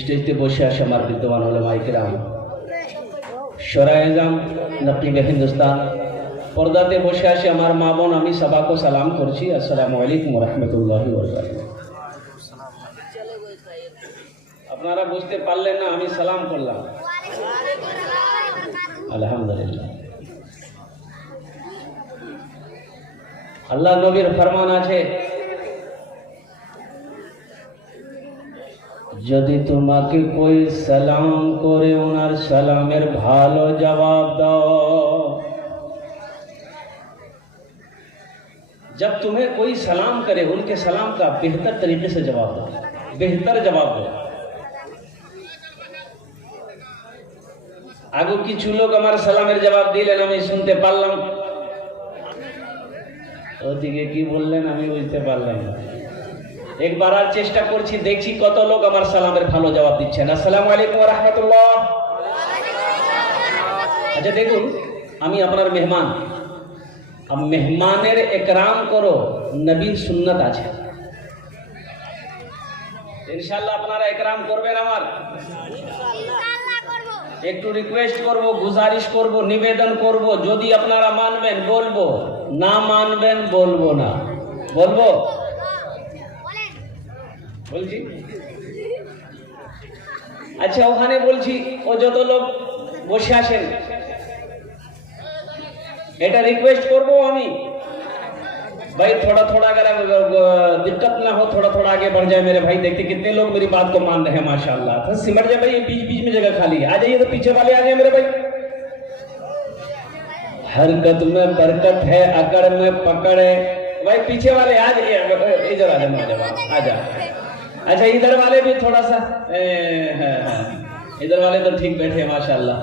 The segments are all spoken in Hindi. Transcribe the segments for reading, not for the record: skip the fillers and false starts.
स्टेज पे বসে আসে আমার বিদ্যমান উলামায়ে কিরাম, শরায়ে-এজাম, নকিবে হিন্দুস্তান, পর্দাতে বসে আসে আমার মা বোন, আমি সবাইকে সালাম করছি। আসসালামু আলাইকুম ওয়া রাহমাতুল্লাহি ওয়া বারাকাতুহু। আপনারা বুঝতে পারলেন না, আমি সালাম করলাম। আলহামদুলিল্লাহ। আল্লাহ নবীর ফরমান আছে, যদি তোমাকে कोई सलाम करे उनार सलामेर भालो जवाब दो। जब तुम्हें कोई सलाम करे उनके सलाम का बेहतर तरीके से जवाब दो, बेहतर जवाब दो। आगो किछु लोग हमारे सलामेर जवाब दिलेन, आमी सुनते पारलाम, ओदिके कि बोललेन आमी बुझते पारलाम ना। एक बार আর চেষ্টা করছি, দেখছি কত লোক আমার সালামের ভালো জবাব দিচ্ছেন। আসসালামু আলাইকুম ওয়া রাহমাতুল্লাহ। আচ্ছা দেখুন, আমি আপনার মেহমান, अब মেহমানের একরাম করো নবীর সুন্নাত আছে। ইনশাআল্লাহ আপনারা একরাম করবেন আমার। ইনশাআল্লাহ করব। একটু রিকোয়েস্ট করব, গুজারিশ করব, নিবেদন করব, যদি আপনারা মানবেন বলবো, না মানবেন বলবো না। বলবো? বলছি। আচ্ছা ওখানে বলছি, ও যত লোক বসে আছেন, এটা রিকোয়েস্ট করবো আমি, भाई थोड़ा थोड़ा अगर दिक्कत ना हो, थोड़ा थोड़ा आगे बढ़ जाए मेरे भाई। देखते कितने लोग मेरी बात को मान रहे हैं माशाल्लाह। तो सिमट जाए भाई, बीच बीच में जगह खाली है, आ जाइए, तो पीछे वाले आ जाए मेरे भाई। हरकत में बरकत है, अकड़ में पकड़ है। भाई पीछे वाले आ जाइए, इधर आ जाए, आ जा। अच्छा इधर वाले भी थोड़ा सा, इधर वाले तो ठीक बैठे हैं माशाल्लाह।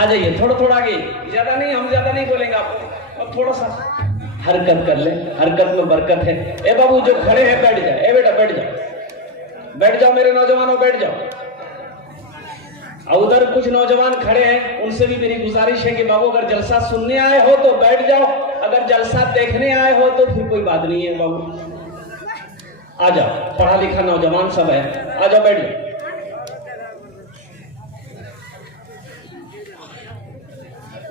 आ जाइए, थोड़ा थोड़ा आगे, ज्यादा नहीं, हम ज्यादा नहीं बोलेंगे आपको, अब थोड़ा सा हरकत कर ले, हरकत में बरकत है। ए बाबू जो खड़े हैं बैठ जाओ, ए बेटा बैठ जाओ, बैठ जाओ मेरे नौजवानों, बैठ जाओ। और उधर कुछ नौजवान खड़े हैं, उनसे भी मेरी गुजारिश है कि बाबू अगर जलसा सुनने आए हो तो बैठ जाओ, अगर जलसा देखने आए हो तो फिर कोई बात नहीं है बाबू, आ जाओ। पढ़ा लिखा नौजवान सब है, आ जाओ बैठ जाओ।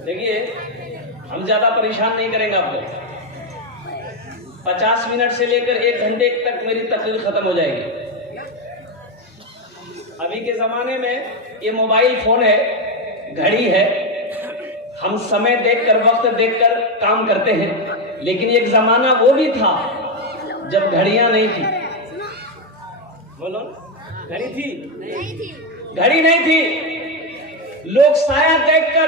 देखिए हम ज्यादा परेशान नहीं करेंगे आपको, 50 मिनट से लेकर 1 घंटे तक मेरी तकरीर खत्म हो जाएगी। अभी के जमाने में ये मोबाइल फोन है, घड़ी है, हम समय देखकर, वक्त देखकर काम करते हैं। लेकिन एक जमाना वो भी था जब घड़ियां नहीं थी। बोलो, घड़ी थी? नहीं थी, घड़ी नहीं थी। लोग साया देखकर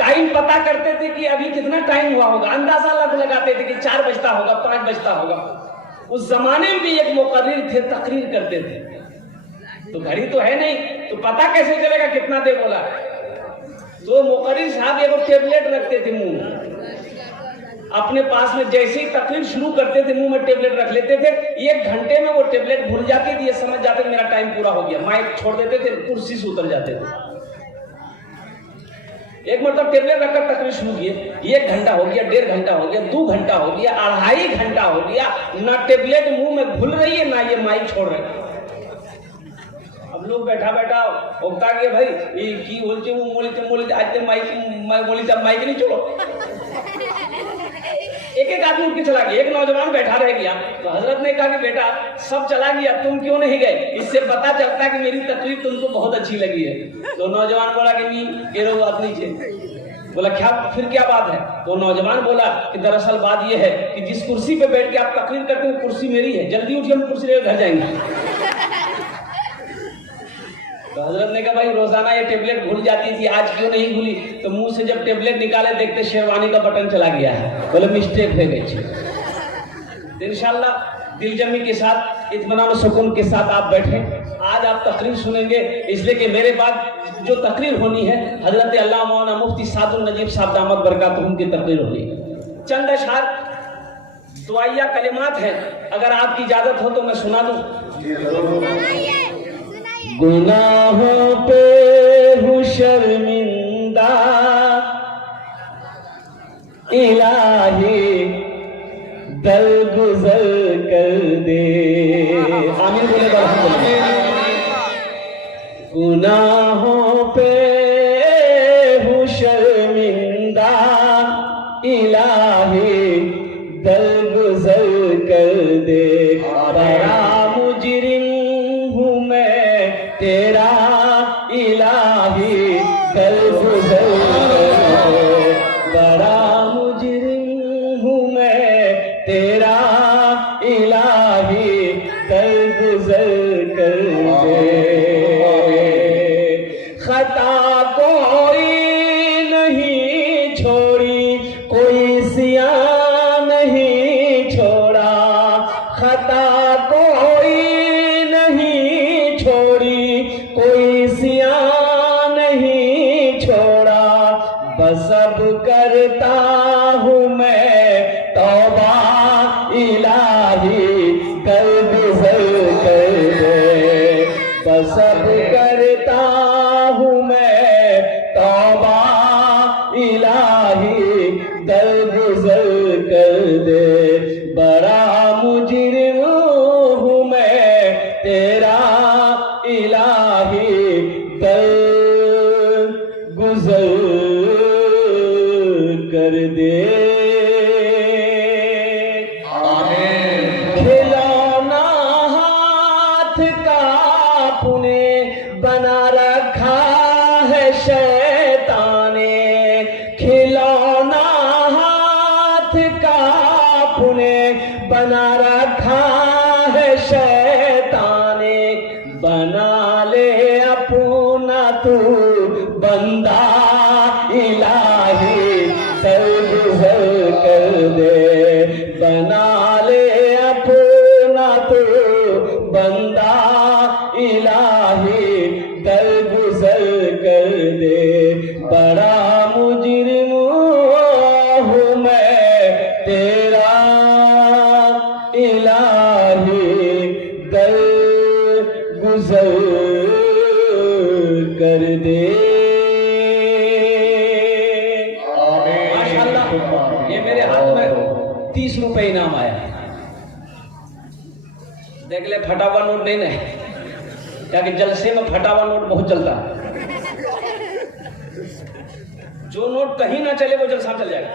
टाइम पता करते थे कि अभी कितना टाइम हुआ होगा, अंदाजा लगाते थे कि 4 बजता होगा, 5 बजता होगा। उस जमाने में भी एक मुकर्रिर थे, तकरीर करते थे। तो घड़ी तो है नहीं, तो पता कैसे चलेगा कितना देर बोला? तो मुकर्रिर साहब एक टेबलेट रखते थे मुंह में, अपने पास में। जैसे ही तकरीर शुरू करते थे मुंह में टेबलेट रख लेते थे, 1 घंटे में वो टेबलेट भूल जाती थी, ये समझ जाते थे मेरा टाइम पूरा हो गया। माइक छोड़ देते थे, कुर्सी से उतर जाते थे। एक मतलब टेबलेट रखकर तकरीर शुरू किए, 1 घंटा हो गया, 1.5 घंटा हो गया, 2 घंटा हो गया, 2.5 घंटा हो गया, ना टेबलेट मुंह में घुल रही है, ना ये माइक छोड़ रहे। अब लोग बैठा बैठा होता गया, भाई ये की बोलते वो बोलते आज ते माइक माइक नहीं छोड़ो। एक आदमी उठ के चला गया, एक नौजवान बैठा रह गया। तो हजरत ने कहा कि बेटा सब चला गया, तुम क्यों नहीं गए? इससे पता चलता है कि मेरी तकरीर तुमको बहुत अच्छी लगी है। तो नौजवान बोला कि नहीं गिरो आप नीचे। बोला क्या, फिर क्या बात है? तो नौजवान बोला कि दरअसल बात यह है कि जिस कुर्सी पे बैठ के आप तकरीर करते हो कुर्सी मेरी है, जल्दी उठिए, हम कुर्सी लेकर घर जाएंगे। तो हजरत ने कहा भाई रोजाना ये टेबलेट भूल जाती थी, आज क्यों नहीं भूली? तो मुंह से जब टेबलेट निकाले देखते शेरवानी का बटन चला गया है। बोले मिस्टेक है गई। तो इंशाल्लाह दिलजमी के साथ, इत्मीनान सुकून के साथ आप बैठे। आज आप तकरीर सुनेंगे, इसलिए कि मेरे बाद जो तकरीर होनी है हजरत अल्लामा मौलाना मुफ्ती सादुल नजीब साहब दामद बरकातुहुम की तकरीर होनी है। चंद अशआर दुआया कलिमात हैं, अगर आपकी इजाजत हो तो मैं सुना दूं। गुनाहों पे हूँ शर्मिंदा इलाही दरगुजर कर दे। आमीन बोले। गुनाहों पे हूँ शर्मिंदा इलाही दरगुजर कर दे। बड़ा मुजरिम हूँ मैं तेरा इलाही दरगुजर कर दे। बड़ा मुजरिम हूँ मैं तेरा इलाही दरगुजर कर दे। खता कोई नहीं छोड़ी, कोई सियान नहीं छोड़ा। खता कोई नहीं छोड़ी, कोई सियान नहीं छोड़ा। बस अब करता हूँ मैं तौबा इलाही दरगुजर कर दे। बस अब करता हूँ मैं तौबा इलाही दरगुजर कर दे। बड़ा मुजरिम हूँ मैं तेरा इलाही दरगुजर कर दे। खिलौना हाथ का पुने बना रखा है शैतान ने। खिलौना हाथ का पुने बना रखा है शैतान ने। बना ले अपना तू बंदा इलाही दरगुजर कर दे। बना ले अपना तू बंदा इलाही दरगुजर कर दे। बड़ा मुजरिम हूँ मैं तेरा इलाही दरगुजर कर दे। माशाअल्लाह, ये मेरे हाथ में 30 रुपए इनाम आया। देख ले, फटा हुआ नोट नहीं है, क्या कि जलसे में फटा हुआ नोट बहुत चलता है। जो नोट कहीं ना चले वो जलसा चल जाएगा।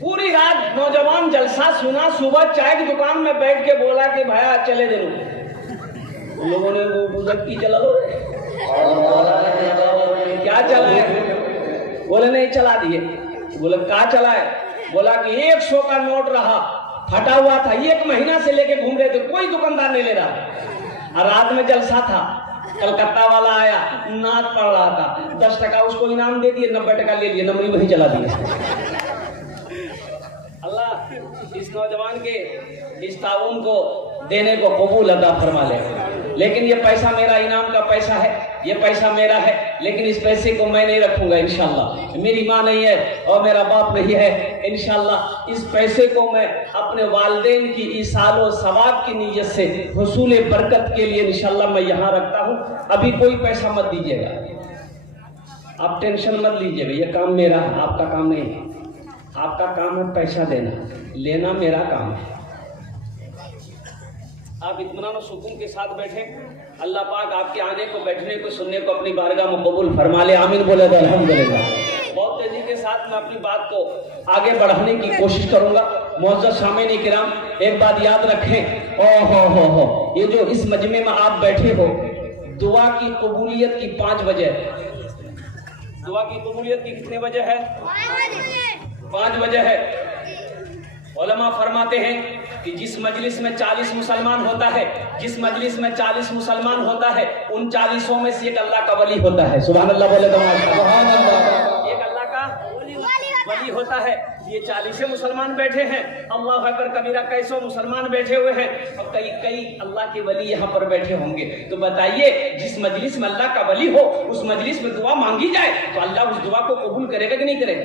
पूरी रात नौजवान जलसा सुना, सुबह चाय की दुकान में बैठ के बोला कि भाया चले दे। लोगों ने वो पूछा की चला लो, क्या चला है? बोले नहीं चला दिए। बोले कहा चला है? बोला कि 100 का नोट रहा, फटा हुआ था, 1 महीना से लेके घूम रहे थे, कोई दुकानदार नहीं ले रहा। और रात में जलसा था, कलकत्ता वाला आया, नाच पड़ रहा था, 10 टका उसको इनाम दे दिए, 90 टका ले लिए, नंबरी वहीं चला दिए। अल्लाह इस नौजवान के इस ताउन को देने को कबूल अता फरमा ले। लेकिन ये पैसा मेरा इनाम का पैसा है, ये पैसा मेरा है, लेकिन इस पैसे को मैं नहीं रखूंगा इंशाल्लाह। मेरी माँ नहीं है और मेरा बाप नहीं है, इंशाल्लाह इस पैसे को मैं अपने वालिदैन की ईसालो सवाब की नीयत से हुसूल बरकत के लिए इंशाल्लाह मैं यहाँ रखता हूँ। अभी कोई पैसा मत दीजिएगा, आप टेंशन मत लीजिएगा, ये काम मेरा है, आपका काम नहीं है। आपका काम है पैसा देना, लेना मेरा काम है। आप इत्मीनान और सुकून के साथ बैठे। अल्लाह पाक आपके आने को, बैठने को, सुनने को अपनी बारगाह में कबूल फरमा ले। आमीन बोले तो अल्हम्दुलिल्लाह। बहुत तेजी के साथ मैं अपनी बात को आगे बढ़ाने की कोशिश करूंगा। मुअज़्ज़ज़ सामीन किराम, एक बात याद रखें, हो ये जो इस मजमे में आप बैठे हो, दुआ की कबूलियत की 5 वजह। दुआ की कबूलियत की कितने वजह है? 5 वजह है। उलमा फरमाते हैं कि जिस मजलिस में 40 मुसलमान होता है, जिस मजलिस में 40 मुसलमान होता है, उन 40 में से एक अल्लाह का वली होता है। सुभान अल्लाह बोले तो सुभान अल्लाह। एक अल्लाह का वली होता है। ये 40 मुसलमान बैठे हैं, अल्लाह अकबर कबीरा, कैसो मुसलमान बैठे हुए हैं और कई कई अल्लाह के वली यहाँ पर बैठे होंगे। तो बताइए, जिस मजलिस में अल्लाह का वली हो उस मजलिस में दुआ मांगी जाए तो अल्लाह उस दुआ को कबूल करेगा कि नहीं करेगा?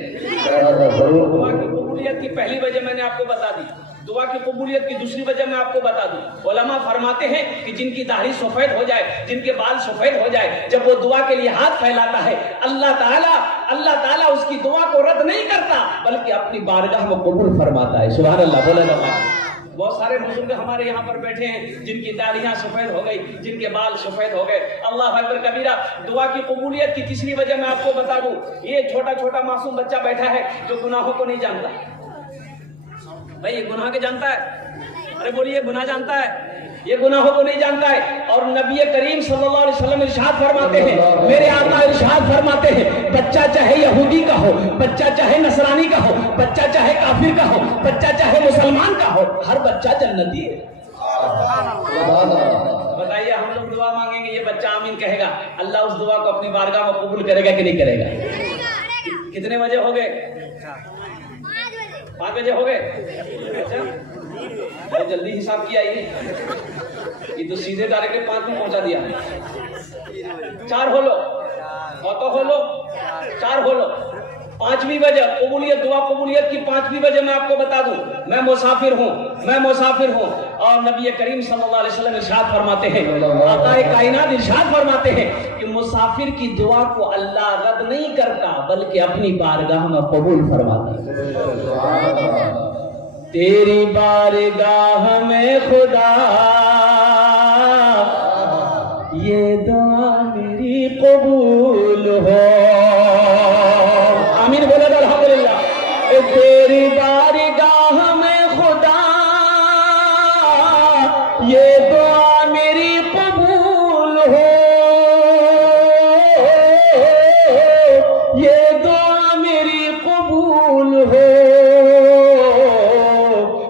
दुआ की कबूलियत की पहली वजह मैंने आपको बता दी, दुआ की कबूलियत की दूसरी वजह मैं आपको बता दूं। उलमा फरमाते हैं कि जिनकी दाढ़ी सफेद हो जाए, जिनके बाल सफेद हो जाए, जब वो दुआ के लिए हाथ फैलाता है, अल्लाह ताला उसकी दुआ को रद्द नहीं करता बल्कि अपनी बारगाह में कबूल फरमाता है। सुभान अल्लाह, बोले ना। बहुत सारे बुजुर्ग हमारे यहाँ पर बैठे हैं जिनकी दाढ़ियां सफेद हो गई, जिनके बाल सफेद हो गए। अल्लाह अकबर कबीरा। दुआ की कबूलियत की तीसरी वजह मैं आपको बता दूं। ये छोटा छोटा मासूम बच्चा बैठा है जो गुनाहों को नहीं जानता। भाई ये गुनाह के जानता है? अरे बोलिए, गुनाह जानता है? ये गुनाहों को नहीं जानता है। और नबी करीम सल्लल्लाहु अलैहि वसल्लम इरशाद फरमाते हैं, मेरे आका इरशाद फरमाते हैं, बच्चा चाहे यहूदी का हो, बच्चा चाहे नसरानी का हो, बच्चा चाहे काफिर का हो, बच्चा चाहे मुसलमान का हो, हर बच्चा जन्नती है। बताइए, हम लोग दुआ मांगेंगे, ये बच्चा आमीन कहेगा, अल्लाह उस दुआ को अपनी बारगाह में कबूल करेगा कि नहीं करेगा? कितने बजे हो गए? 5 बजे हो गए। अच्छा, बहुत जल्दी हिसाब किया ये तो सीधे डायरेक्ट 5 में पहुंचा दिया। 4 हो लो, तो हो लो, 4 हो लो। 5वीं वजह कबूलियत, दुआ कबूलियत की 5वीं वजह मैं आपको बता दूं। मैं मुसाफिर हूं और नबी करीम सल्लल्लाहु अलैहि वसल्लम इरशाद फरमाते हैं, आका कायनात इरशाद फरमाते हैं कि मुसाफिर की दुआ को अल्लाह रद्द नहीं करता बल्कि अपनी बारगाह में कबूल फरमाता है। तेरी बारगाह में खुदा ये दुआ मेरी कबूल हो। आमीन बोले तो अल्हम्दुलिल्लाह। तेरी बारगाह में खुदा ये दुआ मेरी कबूल हो, ये दुआ मेरी कबूल हो।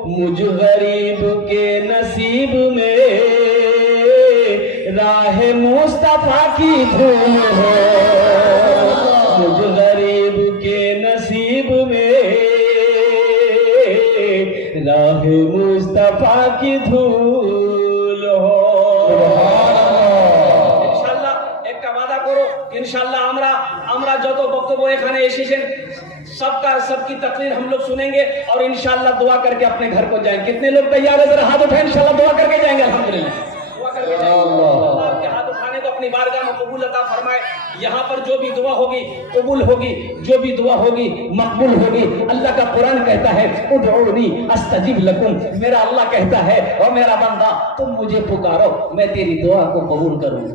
मुझ गरीब के नसीब में राह मुस्तफा की धूम हो, मुझ गरीब के नसीब में राह मुस्तफा की धूल हो। इंशाल्लाह एक का वादा करो, इंशाल्लाह আমরা যত বক্তব্য এখানে এসেছেন सबकी तकरीर हम लोग सुनेंगे और इंशाल्लाह दुआ करके अपने घर को जाएंगे। कितने लोग तैयार है? जरा हाथ उठाएं, इंशाल्लाह दुआ करके जाएंगे। अल्हम्दुलिल्लाह, दुआ करके जाएंगे। अल्लाह के हाथ उठाने को अपनी बारगाह में कबूल अता फरमाए। यहाँ पर जो भी दुआ होगी कबूल होगी, जो भी दुआ होगी मकबूल होगी। अल्लाह का कुरान कहता है, उदऊनी अस्तजिब लकुम। मेरा अल्लाह कहता है, और मेरा बंदा तुम मुझे पुकारो, मैं तेरी दुआ को कबूल करूंगा।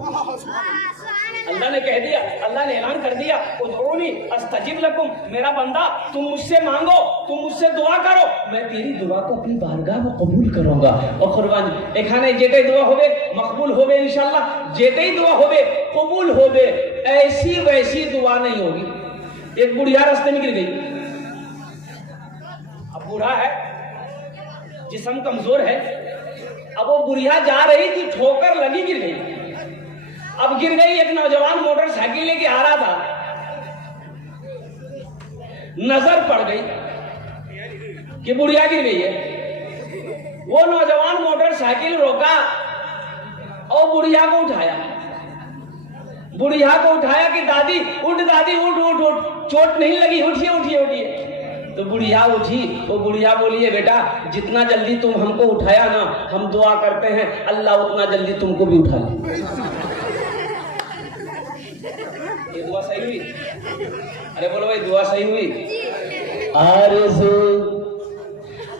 अल्लाह ने कह दिया, अल्लाह ने ऐलान कर दिया, उदऊनी अस्तजिब लकुम। मेरा बंदा तुम मुझसे मांगो, तुम मुझसे दुआ करो, मैं तेरी दुआ को अपनी बारगाह में कबूल करूंगा। और कुर्बान एखाने जेटे दुआ होवे मकबूल होवे, इंशाल्लाह जेटे दुआ होवे कबूल होवे। ऐसी वैसी दुआ नहीं होगी। एक बुढ़िया रास्ते में गिर गई, अब बूढ़ा है, जिस्म कमजोर है, अब वो बुढ़िया जा रही थी, ठोकर लगी, गिर गई। अब गिर गई, एक नौजवान मोटरसाइकिल लेके आ रहा था, नजर पड़ गई कि बुढ़िया गिर गई है। वो नौजवान मोटरसाइकिल रोका और बुढ़िया को उठाया, बुढ़िया को उठाया कि दादी उठ, दादी उठ उठ उठ, चोट नहीं लगी, उठिए उठिए उठिए। तो बुढ़िया उठी। वो बुढ़िया बोली है, बेटा जितना जल्दी तुम हमको उठाया ना, हम दुआ करते हैं अल्लाह उतना जल्दी तुमको भी उठा ले। ये दुआ सही हुई? अरे बोलो भाई, दुआ सही हुई?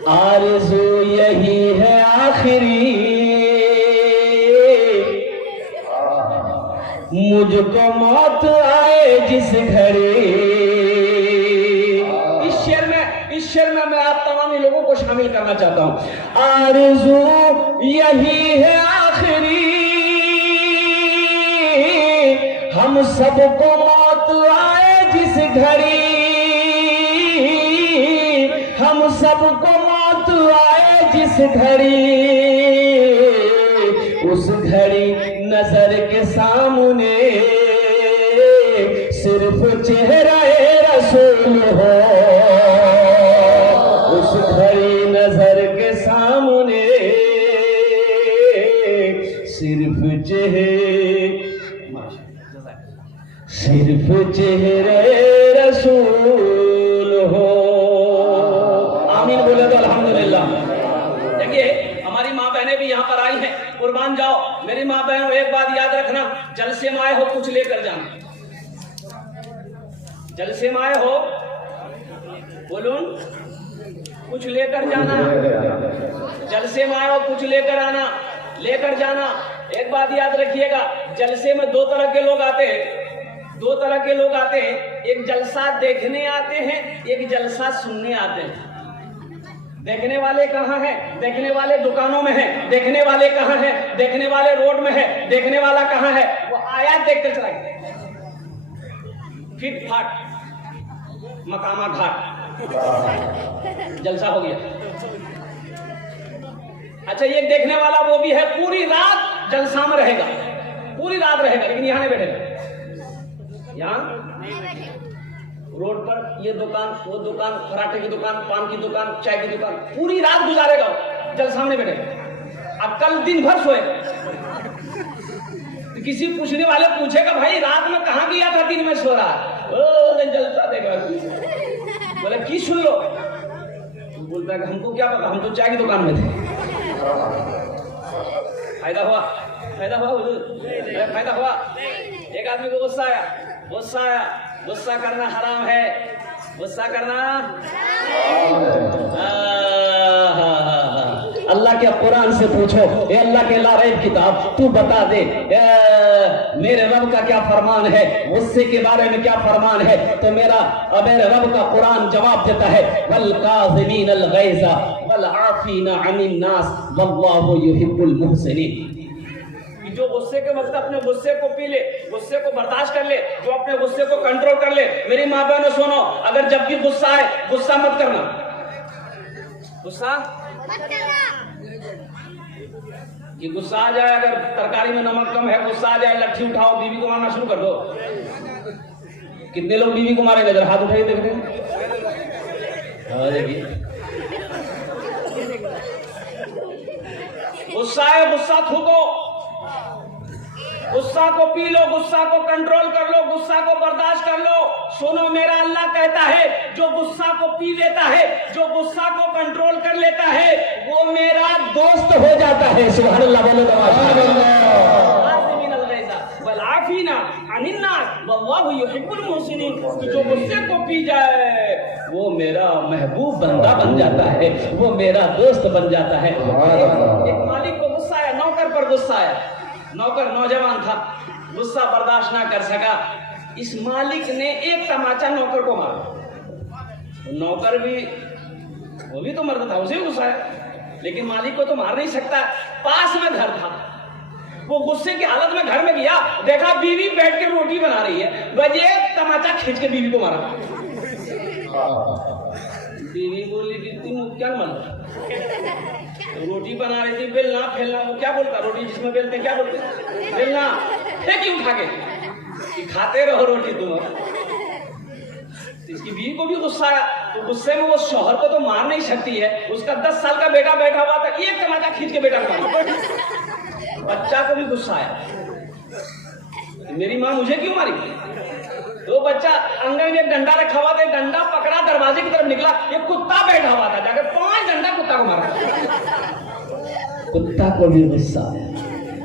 आरज़ू यही है आखिरी, मुझको मौत आए जिस घड़ी। इस शेर में मैं आप तमाम लोगों को शामिल करना चाहता हूँ। आरज़ू यही है आखिरी, हम सबको मौत आए जिस घड़ी, हम सबको मौत आए जिस घड़ी, उस घड़ी नजर के सामने सिर्फ चेहरा रसूल हो। जुल्फ चेहरे रसूल हो। आमीन बोले तो अल्हम्दुलिल्लाह। देखिए हमारी माँ बहनें भी यहाँ पर आई हैं, कुर्बान जाओ। मेरी माँ बहनों एक बात याद रखना, जलसे में आए हो कुछ लेकर जाना। जलसे में आए हो बोलून कुछ लेकर जाना। जलसे में आए हो कुछ लेकर आना, लेकर जाना। एक बात याद रखिएगा, जलसे में दो तरह के लोग आते हैं। दो तरह के लोग आते हैं, एक जलसा देखने आते हैं, एक जलसा सुनने आते हैं। देखने वाले कहाँ हैं? देखने वाले दुकानों में हैं। देखने वाले कहाँ हैं? देखने वाले रोड में है। देखने वाला कहाँ है? वो आया देख कर चला गया, फिट फाट मकामा घाट, जलसा हो गया। अच्छा ये देखने वाला वो भी है, पूरी रात जलसा में रहेगा, पूरी रात रहेगा, लेकिन यहाँ नहीं बैठेगा। यहाँ रोड पर ये दुकान वो दुकान, पराठे की दुकान, पान की दुकान, चाय की दुकान, पूरी रात गुजारेगा, जलसा में बैठेगा। अब कल दिन भर सोए तो किसी पूछने वाले पूछेगा भाई रात में कहाँ गया था, दिन में सो रहा? जलसा देगा। बोले की सुन लो? बोलता है हमको क्या पता, हम तो चाय की दुकान में थे। फायदा हुआ, फायदा हुआ, फायदा हुआ। एक आदमी को गुस्सा आया, गुस्सा आया। गुस्सा करना हराम है, गुस्सा करना। अल्लाह के कुरान से पूछो, ए अल्लाह के लारैब किताब तू बता दे मेरे रब का क्या फरमान है, गुस्से के बारे में क्या फरमान है? तो मेरे रब का कुरान जवाब देता है, वल काज़िमीन अल गैज़ा वल आफीना अनिन नास वल्लाहु युहिब्बुल मुहसिनीन। जो गुस्से के वक्त अपने गुस्से को पी ले, गुस्से को बर्दाश्त कर ले, जो अपने गुस्से को कंट्रोल कर ले। मेरी माँ बहनों सुनो, अगर जब भी गुस्सा आए, गुस्सा मत करना, गुस्सा मत करना। ये गुस्सा आ जाए, अगर तरकारी में नमक कम है, गुस्सा आ जाए, लट्ठी उठाओ, बीवी को मारना शुरू कर दो। कितने लोग बीवी को मारेंगे? जरा हाथ उठाइए देखते हैं। गुस्सा है, गुस्सा थूको, गुस्सा को पी लो, गुस्सा को कंट्रोल कर लो, गुस्सा को बर्दाश्त कर लो। सुनो मेरा अल्लाह कहता है, जो गुस्सा को पी लेता है, जो गुस्सा को कंट्रोल कर लेता है, वो मेरा दोस्त हो जाता है। सुभान अल्लाह बोलो तो जो गुस्से को पी जाए वो मेरा महबूब बंदा बन जाता है, वो मेरा दोस्त बन जाता है। एक मालिक को गुस्सा आया, नौकर पर गुस्सा आया। नौकर नौजवान था, गुस्सा बर्दाश्त ना कर सका, इस मालिक ने एक तमाचा नौकर को मारा। नौकर भी, वो भी तो मर्द था, उसे भी गुस्सा आया, लेकिन मालिक को तो मार नहीं सकता। पास में घर था, वो गुस्से की हालत में घर में गया, देखा बीवी बैठ के रोटी बना रही है, बजे तमाचा खींच के बीवी को मारा। बीवी बोली कि तुम क्या मन रोटी बना रही थी, बेलना फैलना, वो क्या बोलता, रोटी जिसमें बेलते क्या बोलते, बेलना, फेंकी उठा के कि खाते रहो रोटी तुम। इसकी बीवी को भी गुस्सा आया, तो गुस्से में वो शौहर को तो मार नहीं सकती है, उसका 10 साल का बेटा बैठा हुआ था, एक टमाटा खींच के बेटा को मारा। बच्चा को भी गुस्सा आया, मेरी माँ मुझे क्यों मारी? तो बच्चा अंगन में एक डंडा रखा हुआ था, डंडा पकड़ा, दरवाजे की तरफ निकला, एक कुत्ता बैठा हुआ था, जाकर 5 डंडा कुत्ता को मारा। कुत्ता को भी गुस्सा आया,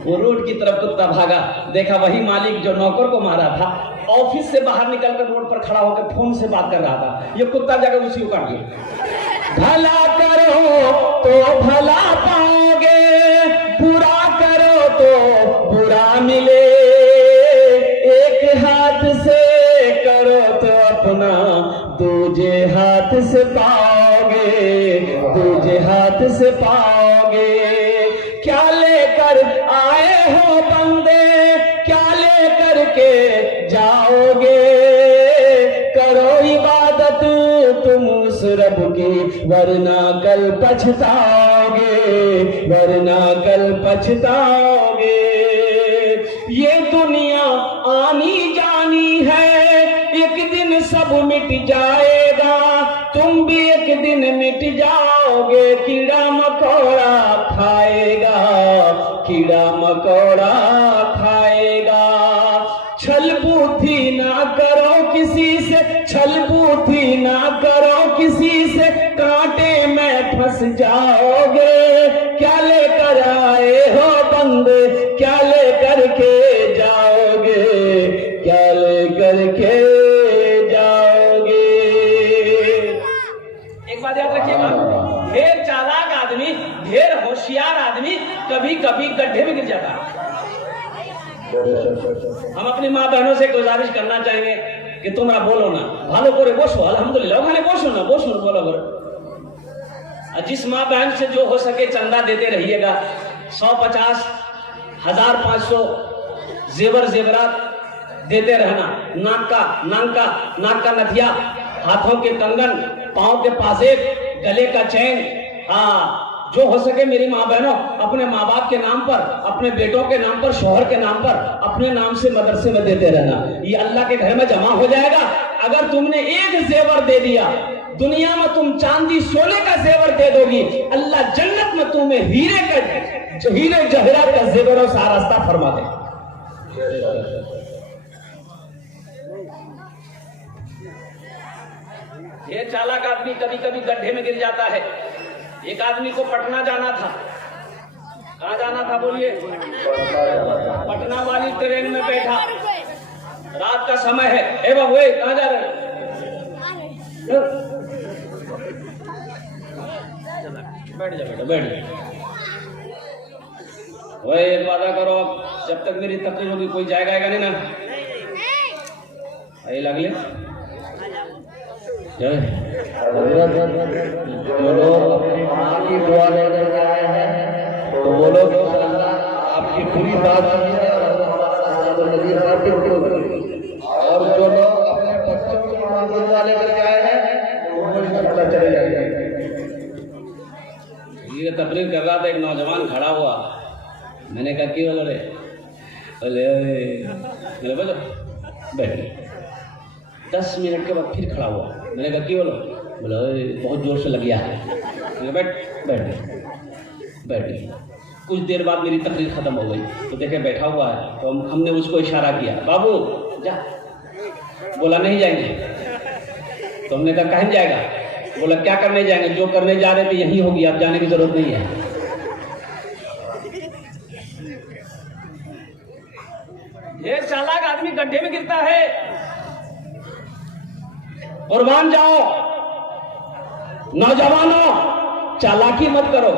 वो रोड की तरफ कुत्ता भागा, देखा वही मालिक जो नौकर को मारा था, ऑफिस से बाहर निकलकर रोड पर खड़ा होकर फोन से बात कर रहा था। ये कुत्ता जाकर उसी को काट दिया। भला करो तो भला पाओगे, बुरा करो तो बुरा मिले, एक हाथ से करो तो अपना दूजे हाथ से पाओगे, दूजे हाथ से पाओगे। क्या लेकर आए हो बंदे, क्या लेकर के जाओगे, करो इबादत तुम उस रब की, वरना कल पछताओगे, वरना कल पछताओगे। ये दुनिया आनी जानी है, एक दिन सब मिट जाएगा, तुम भी एक दिन मिट जाओगे। कीड़ा मकोड़ा खाएगा, कीड़ा मकोड़ा खाएगा, छल बूत बूथी ना करो किसी से, छल बूथी ना करो किसी से, कांटे में फंस जाओगे। क्या लेकर आए हो बंदे, क्या लेकर के जाओगे, क्या लेकर के जाओगे। एक बात याद रखिएगा, ढेर चालाक आदमी, ढेर होशियार आदमी कभी कभी गड्ढे में गिर जाता है। हम अपनी माँ बहनों से गुजारिश करना चाहेंगे कि तुमरा बोलो ना, भालो करे बोसो, अल्हम्दुलिल्लाह ओखाने बोसो ना, बोसो ना, बोलो बोलो। जिस माँ बहन से जो हो सके चंदा देते रहिएगा। 150, 1500 जेवर जेवरात देते रहना। नाक का नथिया, हाथों के कंगन, पांव के पाजेब, गले का चैन। हाँ, जो हो सके मेरी माँ बहनों, अपने माँ बाप के नाम पर, अपने बेटों के नाम पर, शोहर के नाम पर, अपने नाम से मदरसे में देते रहना। ये अल्लाह के घर में जमा हो जाएगा। अगर तुमने एक जेवर दे दिया, दुनिया में तुम चांदी सोने का जेवर दे दोगी, अल्लाह जन्नत में तुम्हें हीरे जवाहरात का जेवर और सारास्ता फरमा दे। ये चालाक आदमी कभी कभी गड्ढे में गिर जाता है। एक आदमी को पटना जाना था। कहाँ जाना था बोलिए? पटना वाली ट्रेन में बैठा, रात का समय है। ए बाबू, कहाँ जा रहे हैं? बैठ जा बेटा, बैठ जा। वही एक वादा करो, जब तक मेरी तकलीफ होगी कोई जाएगा नहीं ना? यही लगले जो लोग अपनी माँ की दुआ लेकर आए हैं, तो वो लोग आपकी पूरी बात सुनिए और जो लोग अपने बच्चों की माँ की दुआ लेकर आए हैं, वो इंशाअल्लाह चले जाएंगे। ये तकरीर कर रहा था, एक नौजवान खड़ा हुआ। मैंने कहा क्यों बोलो रे? बोले बोलो बैठ। 10 मिनट के बाद फिर खड़ा हुआ। मैंने कहा क्यों बोलो? बोला बहुत जोर से लग गया है। बैठ। कुछ देर बाद मेरी तकरीर खत्म हो गई तो देखे बैठा हुआ है, तो हमने उसको इशारा किया, बाबू जा। बोला नहीं जाएंगे। तो हमने कहा कहीं जाएगा? बोला क्या करने जाएंगे, जो करने जा रहे थे यही होगी, आप जाने की जरूरत नहीं है। ढेर चालाक आदमी गड्ढे में गिरता है। कुर्बान जाओ नौजवानों, चालाकी मत करो,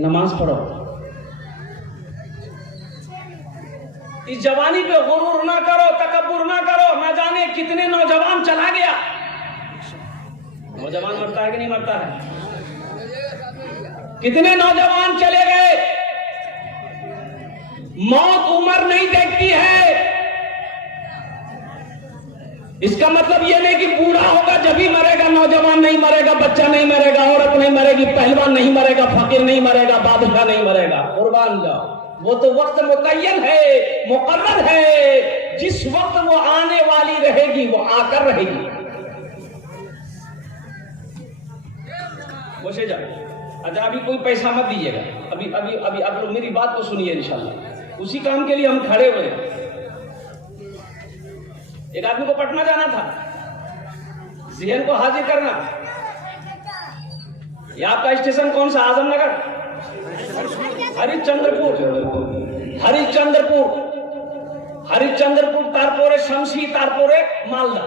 नमाज पढ़ो। इस जवानी पे गुरूर ना करो, तकब्बुर ना करो। ना जाने कितने नौजवान चला गया। नौजवान मरता है कि नहीं मरता है? कितने नौजवान चले गए। मौत उम्र नहीं देखती है। इसका मतलब यह नहीं कि बूढ़ा होगा जब ही मरेगा, नौजवान नहीं मरेगा, बच्चा नहीं मरेगा, औरत नहीं मरेगी, पहलवान नहीं मरेगा, फकीर नहीं मरेगा, बादशाह नहीं मरेगा। कुर्बान जाओ, वो तो वक्त मुकय्यन है, मुकर्रर है। जिस वक्त वो आने वाली रहेगी वो आकर रहेगी। मुझे जाओ। अच्छा अभी कोई पैसा मत दीजिएगा, अभी अभी अभी आप लोग मेरी बात को सुनिए। इंशाल्लाह उसी काम के लिए हम खड़े हुए। एक आदमी को पटना जाना था, ज़हन को हाजिर करना। ये आपका स्टेशन कौन सा? आजमनगर, हरिश्चंद्रपुर, तारपोरे शमशी, तारपोरे मालदा।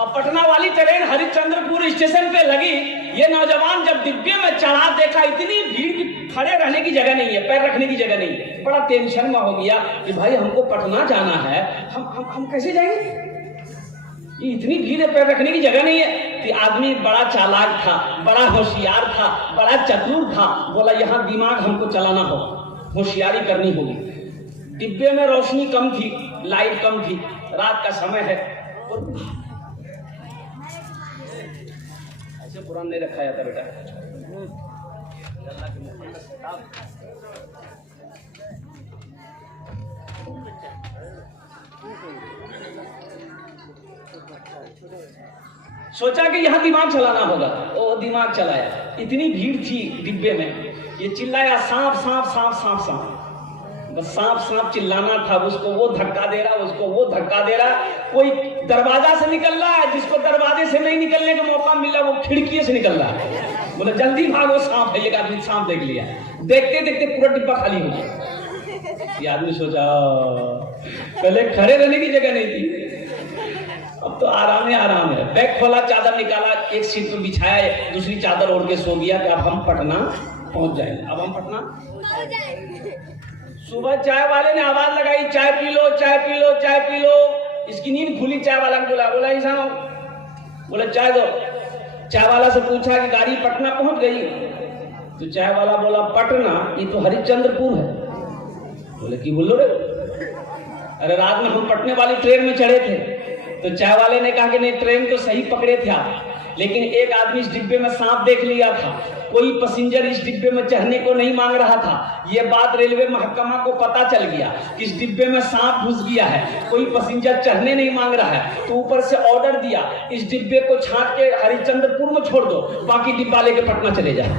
अब पटना वाली ट्रेन हरिश्चंद्रपुर स्टेशन पे लगी। ये नौजवान जब डिब्बे में चढ़ा, देखा इतनी भीड़ की खड़े रहने की जगह नहीं है, पैर रखने की जगह नहीं है। बड़ा टेंशन में हो गया कि भाई हमको पटना जाना है, हम कैसे जाएंगे? ये इतनी भीड़ है, पैर रखने की जगह नहीं है। कि आदमी बड़ा चालाक था, बड़ा होशियार था, बड़ा चतुर था। बोला यहाँ दिमाग हमको चलाना होगा, होशियारी करनी होगी। डिब्बे में रोशनी कम थी, लाइट कम थी, रात का समय है। ऐसे कुरान नहीं रखा जाता बेटा। सोचा कि यहां दिमाग चलाना होगा, वो दिमाग चलाया। इतनी भीड़ थी डिब्बे में, ये चिल्लाया सांप सांप सांप सांप सांप। बस सांप सांप चिल्लाना था, उसको वो धक्का दे रहा, उसको वो धक्का दे रहा। कोई दरवाजा से निकल रहा है, जिसको दरवाजे से नहीं निकलने का मौका मिल रहा वो खिड़की से निकल रहा है। बोले जल्दी भागो, सांप है। एक आदमी सांप देख लिया, देखते देखते पूरा डिब्बा खाली हो गया। ये आदमी सोचा पहले खड़े रहने की जगह नहीं थी, अब तो आराम है आराम है। बैग खोला, चादर निकाला, एक सीट पर बिछाया, दूसरी चादर ओढ़ के सो गया कि अब हम पटना पहुंच जाएंगे। अब हम पटना सुबह चाय वाले ने आवाज लगाई, चाय पी लो, चाय पी लो, चाय पी लो। इसकी नींद खुली, चाय वाला को बोला ऐसा बोला चाय दो। चाय वाला से पूछा कि गाड़ी पटना पहुंच गई? तो चाय वाला बोला पटना, ये तो हरिश्चंद्रपुर है। बोले कि बोलो रे, अरे रात में हम पटने वाली ट्रेन में चढ़े थे। तो चाय वाले ने कहा कि नहीं, ट्रेन तो सही पकड़े थे आप, लेकिन एक आदमी इस डिब्बे में सांप देख लिया था, कोई पैसेंजर इस डिब्बे में चढ़ने को नहीं मांग रहा था। ये बात रेलवे महकमा को पता चल गया कि इस डिब्बे में सांप घुस गया है, कोई पैसेंजर चढ़ने नहीं मांग रहा है। तो ऊपर से ऑर्डर दिया, इस डिब्बे को छांट के हरिश्चंद्रपुर में छोड़ दो, बाकी डिब्बा लेके पटना चले जाए।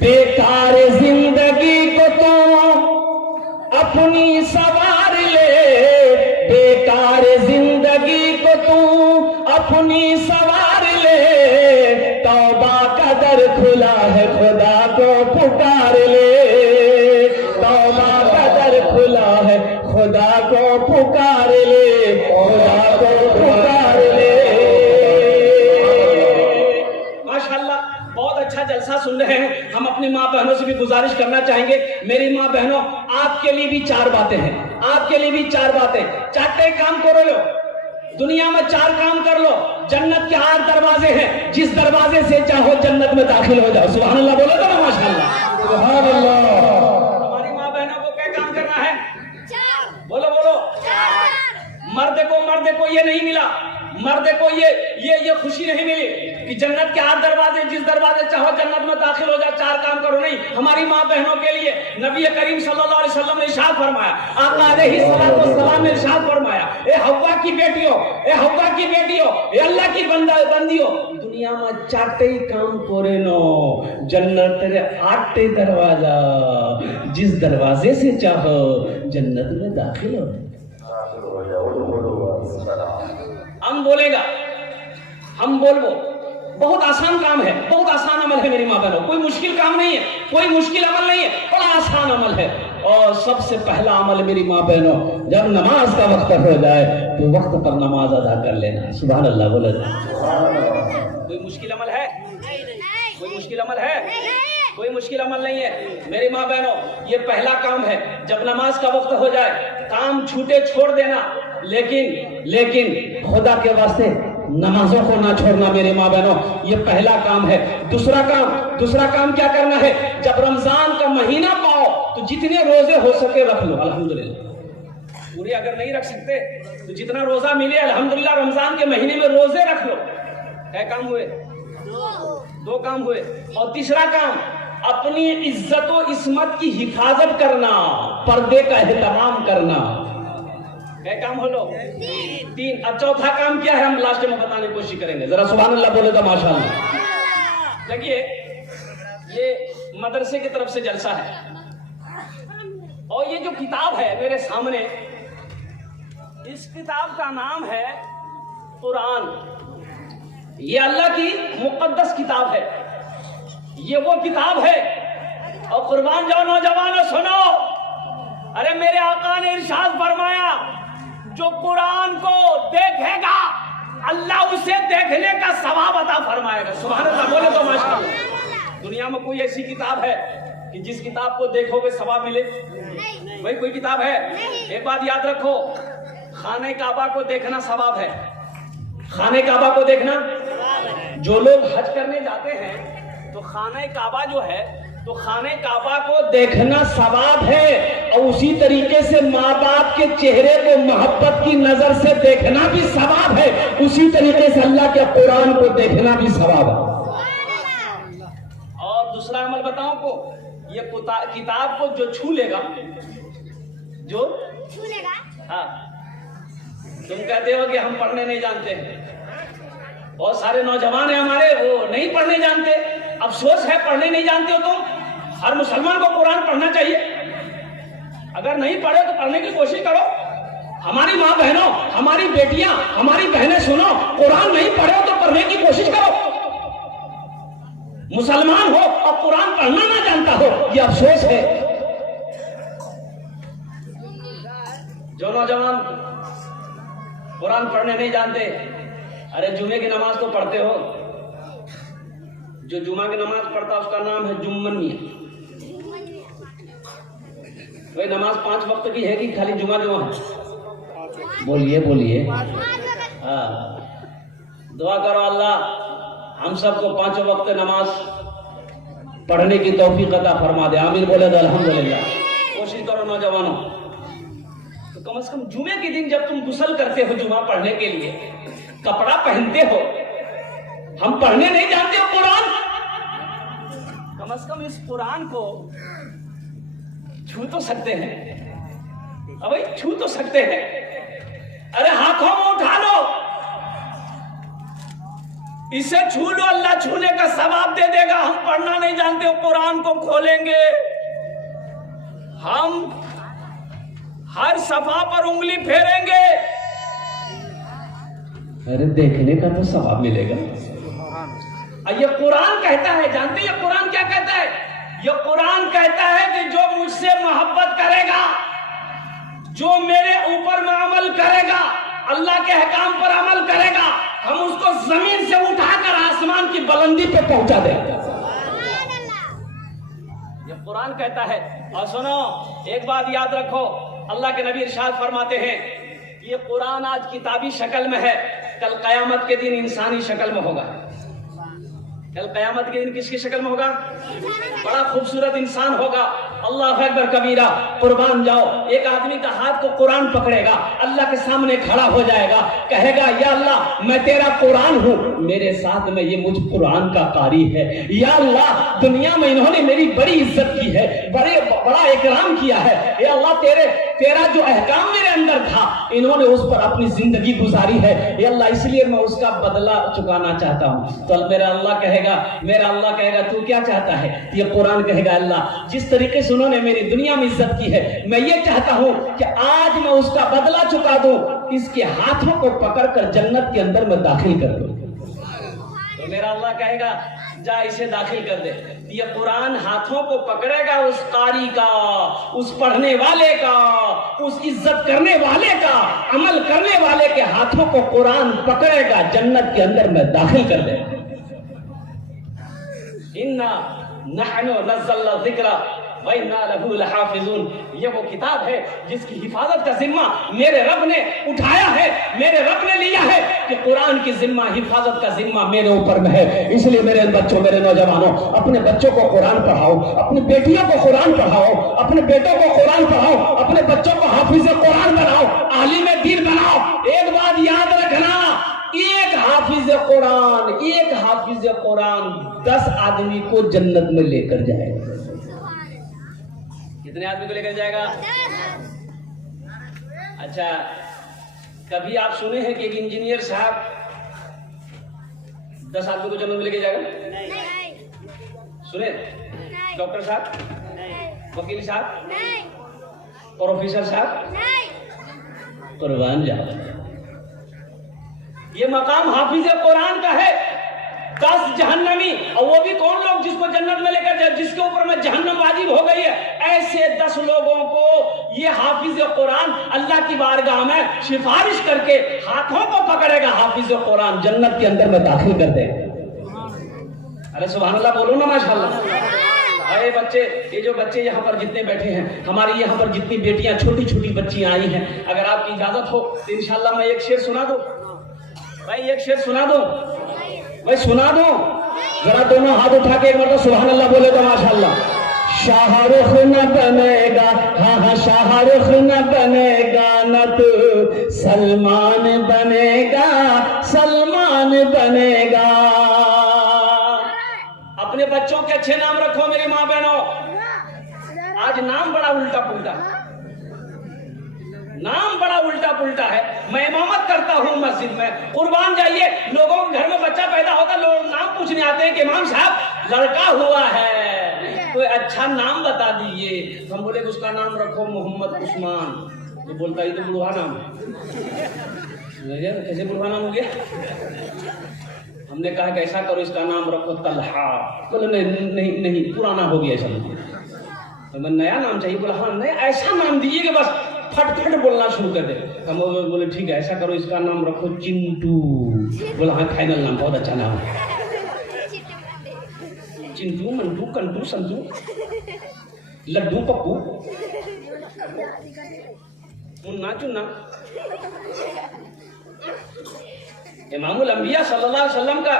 बेकार जिंदगी को तो अपनी सवार ले, बेकार जिंदगी को तू अपनी सवार ले, तौबा का दर खुला है खुदा को पुकार ले, तौबा का दर खुला है खुदा को पुकार ले, खुदा को पुकार ले। माशाल्लाह, बहुत अच्छा जलसा सुन रहे हैं। हम अपनी माँ बहनों से भी गुजारिश करना चाहेंगे, मेरी माँ बहनों आपके लिए भी 4 बातें हैं, आपके लिए भी 4 बातें। 4 काम करो लो, दुनिया में 4 काम कर लो। जन्नत के 8 दरवाजे हैं, जिस दरवाजे से चाहो जन्नत में दाखिल हो जाओ। सुभान अल्लाह बोलो तो ना, माशाअल्लाह, सुभान अल्लाह। हमारी माँ बहनों को क्या काम करना है? 4। बोलो बोलो। 4। मर्द को ये नहीं मिला, मर्द को ये खुशी नहीं मिली कि जन्नत के 8 दरवाजे, जिस दरवाजे चाहो जन्नत में दाखिल हो जाओ। 4 काम करो नहीं। हमारी माँ बहनों के लिए नबी करीम सल्लल्लाहु अलैहि वसल्लम ने इरशाद फरमाया, आका अलैहिस्सलातु वस्सलाम ने इरशाद फरमाया, ए हव्वा की बेटियों, ए हव्वा की बेटियों, ए अल्लाह की बंदियों, दुनिया में 4 काम करे नो, जन्नत तेरे 8 दरवाजा, जिस दरवाजे से चाहो जन्नत में दाखिल हो। हम बोलेगा, हम बोलबो, बहुत आसान काम है, बहुत आसान अमल है मेरी माँ बहनों, कोई मुश्किल काम नहीं है, कोई मुश्किल अमल नहीं है, बड़ा आसान अमल है। और सबसे पहला अमल मेरी माँ बहनों, जब नमाज का वक्त हो जाए तो वक्त पर नमाज अदा कर लेना। सुभान अल्लाह बोला जाए। कोई मुश्किल अमल है? कोई मुश्किल अमल है? कोई मुश्किल अमल नहीं है मेरी माँ बहनों, ये पहला काम है। जब नमाज का वक्त हो जाए काम छूटे छोड़ देना, लेकिन खुदा के वास्ते नमाजों को ना छोड़ना मेरे माँ बहनों, ये पहला काम है। दूसरा काम क्या करना है? जब रमजान का महीना पाओ तो जितने रोजे हो सके रख लो, अल्हम्दुलिल्लाह। पूरे अगर नहीं रख सकते तो जितना रोजा मिले अल्हम्दुलिल्लाह, रमजान के महीने में रोजे रख लो। क्या काम हुए? 2 काम हुए। और तीसरा काम, अपनी इज्जत और इस्मत की हिफाजत करना, पर्दे का एहतमाम करना। क्या काम हो लो? 3। अब चौथा काम क्या है, हम लास्ट में बताने की कोशिश करेंगे। जरा सुभान अल्लाह बोले तो माशाअल्लाह। देखिए, ये मदरसे की तरफ से जलसा है और ये जो किताब है मेरे सामने, इस किताब का नाम है कुरान। ये अल्लाह की मुकद्दस किताब है, ये वो किताब है। और कुर्बान जाओ नौजवानों, सुनो, अरे मेरे आका ने इरशाद फरमाया, जो कुरान को देखेगा अल्लाह उसे देखने का सवाब अता फरमाएगा। सुभान अल्लाह बोले तो माशाअल्लाह। दुनिया में कोई ऐसी किताब है कि जिस किताब को देखोगे सवाब मिले? भाई कोई किताब है? एक बात याद रखो, खाने काबा को देखना सवाब है। खाने काबा को देखना, जो लोग हज करने जाते हैं तो खाने काबा जो है, तो खाने काबा को देखना सवाब है। और उसी तरीके से माँ बाप के चेहरे को मोहब्बत की नजर से देखना भी सवाब है। उसी तरीके से अल्लाह के कुरान को देखना भी सवाब है। और दूसरा अमल बताऊं को, ये किताब को जो छू लेगा, हाँ, तुम कहते हो कि हम पढ़ने नहीं जानते, बहुत सारे नौजवान हैं हमारे, वो नहीं पढ़ने जानते। अफसोस है, पढ़ने नहीं जानते हो तुम। हर मुसलमान को कुरान पढ़ना चाहिए, अगर नहीं पढ़े तो पढ़ने की कोशिश करो। हमारी माँ बहनों, हमारी बेटियां, हमारी बहनें सुनो, कुरान नहीं पढ़े तो पढ़ने की कोशिश करो। मुसलमान हो और कुरान पढ़ना ना जानता हो, ये अफसोस है। जो नौजवान कुरान पढ़ने नहीं जानते, अरे जुमे की नमाज तो पढ़ते हो। जो जुमा की नमाज पढ़ता उसका नाम है जुम्मन मियां। वही नमाज 5 वक्त की है कि खाली जुमा जुमा है? बोलिए बोलिए। हाँ, दुआ करो अल्लाह हम सबको 5 वक्त नमाज पढ़ने की तौफीक अता फरमा दे। आमीन बोले तो अल्हम्दुलिल्लाह। कोशिश करो नौजवानों, तो कम से कम जुमे के दिन जब तुम गुस्ल करते हो जुमा पढ़ने के लिए, कपड़ा पहनते हो, हम पढ़ने नहीं जानते हो कुरान, कम से कम इस कुरान को छू तो सकते हैं। अब भाई छू तो सकते हैं, अरे हाथों में उठा लो, इसे छू लो, अल्लाह छूने का सवाब दे देगा। हम पढ़ना नहीं जानते हो, कुरान को खोलेंगे, हम हर सफा पर उंगली फेरेंगे, अरे देखने का तो सवाब मिलेगा। ये कुरान कहता है, जानते हैं ये कुरान क्या कहता है? ये कुरान कहता है कि जो मुझसे मोहब्बत करेगा, जो मेरे ऊपर में अमल करेगा, अल्लाह के हकाम पर अमल करेगा, हम उसको जमीन से उठाकर आसमान की बुलंदी पे पहुंचा देंगे। ये कुरान कहता है। और सुनो, एक बात याद रखो, अल्लाह के नबी इरशाद फरमाते हैं, ये कुरान आज किताबी शक्ल में है, कल कयामत के दिन इंसानी शक्ल में होगा। कल कयामत के दिन किसकी शक्ल में होगा? बड़ा खूबसूरत इंसान होगा। अल्लाह अकबर कबीरा, कुर्बान जाओ। एक आदमी का हाथ को कुरान पकड़ेगा, अल्लाह के सामने खड़ा हो जाएगा, कहेगा या अल्लाह मैं तेरा कुरान हूँ, मेरे साथ में ये मुझ कुरान का कारी है। या अल्लाह दुनिया में इन्होंने मेरी बड़ी इज्जत की है, बड़ा इकराम किया है। या अल्लाह तेरा जो अहकाम मेरे अंदर था, इन्होंने उस पर अपनी जिंदगी गुजारी है। या अल्लाह इसलिए मैं उसका बदला चुकाना चाहता हूँ। तो मेरा अल्लाह कहेगा तू क्या चाहता है? ये कुरान कहेगा अल्लाह जिस तरीके से उन्होंने मेरी दुनिया में इज्जत की है, मैं ये चाहता हूं कि आज मैं उसका बदला चुका दूं, इसके हाथों को पकड़कर जन्नत के अंदर मैं दाखिल कर दूं। तो मेरा अल्लाह कहेगा जा इसे दाखिल कर दे। ये कुरान हाथों को पकड़ेगा उस कारी का, उस पढ़ने वाले का, उस इज्जत करने वाले का, अमल करने वाले के हाथों को कुरान पकड़ेगा, जन्नत के अंदर मैं दाखिल कर दे। इन्ना नहनु नज़्ज़लना ज़िक्रा व इन्ना लहू लहाफ़िज़ून। ये वो किताब है जिसकी हिफाजत का जिम्मा मेरे रब ने उठाया है, मेरे रब ने लिया है कि कुरान की जिम्मा, हिफाजत का जिम्मा मेरे ऊपर में है। इसलिए मेरे बच्चों, मेरे नौजवानों, अपने बच्चों को कुरान पढ़ाओ, अपनी बेटियों को कुरान पढ़ाओ, अपने बेटों को कुरान पढ़ाओ, अपने बच्चों को हाफिज कुरान बनाओ, आलिम दीन बनाओ। एक बात याद रखना, एक हाफिज कुरान 10 आदमी को जन्नत में लेकर जाएगा। कितने आदमी को लेकर जाएगा? अच्छा, कभी आप सुने हैं कि एक इंजीनियर साहब 10 आदमी को जन्नत में लेकर जाएगा? नहीं। सुने? डॉक्टर साहब, वकील साहब, प्रोफेसर साहब, कुर्बान जाओ। ये मकाम हाफिज कुरान का है। 10 जहन्नमी, और वो भी कौन लोग जिसको जन्नत में लेकर जाए, जिसके ऊपर में जहन्नम वाजिब हो गई है, ऐसे 10 लोगों को ये हाफिज कुरान अल्लाह की बारगाह में सिफारिश करके हाथों को पकड़ेगा, हाफिज कुरान जन्नत के अंदर में दाखिल कर देगा। अरे सुभान अल्लाह बोलो ना, माशाअल्लाह। अरे बच्चे, ये जो बच्चे यहाँ पर जितने बैठे हैं, हमारी यहाँ पर जितनी बेटियां, छोटी छोटी बच्चियां आई हैं, अगर आपकी इजाजत हो तो इंशाअल्लाह मैं एक शेर सुना दूं। भाई एक शेर सुना दो, भाई सुना दो। जरा दोनों हाथ उठा के एक बार सुभान अल्लाह बोले तो माशाअल्लाह। शाहरुख न बनेगा, हाँ शाहरुख न बनेगा, न तो सलमान बनेगा, सलमान बनेगा। अपने बच्चों के अच्छे नाम रखो मेरी माँ बहनों। आज नाम बड़ा उल्टा पुल्टा, नाम बड़ा उल्टा पुल्टा है। मैं इमामत करता हूँ मस्जिद में, कुर्बान जाइए, लोगों के घर में बच्चा पैदा होता, लोग नाम पूछने आते हैं कि इमाम साहब लड़का हुआ है। कोई अच्छा नाम बता दीजिए। हम बोले उसका नाम रखो मोहम्मद उस्मान। तो बोलता ये तो बुढ़वा नाम है। कैसे बुढ़वा नाम हो गया? हमने कहा कि ऐसा करो इसका नाम रखो तलहा। बोले नहीं नहीं नहीं पुराना हो गया सब। तो मैं नया नाम चाहिए। बोला हाँ नहीं ऐसा नाम दीजिए कि बस फट फट बोलना शुरू कर दे। हम बोले ठीक है ऐसा करो इसका नाम रखो चिंटू। बोला हाँ फाइनल नाम बहुत अच्छा नाम है। चिंटू मंटू कंटू संतू लड्डू पप्पू मुन्ना चुन्ना। इमामुल अंबिया सल्लल्लाहु अलैहि वसल्लम का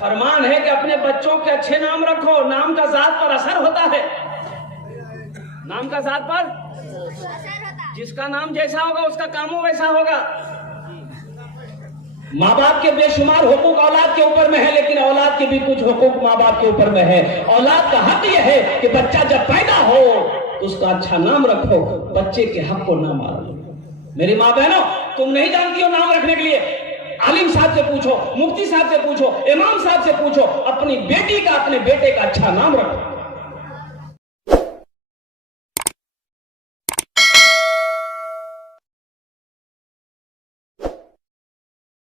फरमान है कि अपने बच्चों के अच्छे नाम रखो। नाम का जात पर असर होता है। नाम का जात पर जिसका नाम जैसा होगा उसका कामों वैसा होगा। माँ बाप के बेशुमार हुकूक औलाद के ऊपर में है, लेकिन औलाद के भी कुछ हुकूक माँ बाप के ऊपर में है। औलाद का हक यह है कि बच्चा जब पैदा हो तो उसका अच्छा नाम रखो, बच्चे के हक को ना मारो। मेरी माँ बहनों तुम नहीं जानती हो नाम रखने के लिए, आलिम साहब से पूछो, मुफ्ती साहब से पूछो, इमाम साहब से पूछो। अपनी बेटी का अपने बेटे का अच्छा नाम रखो।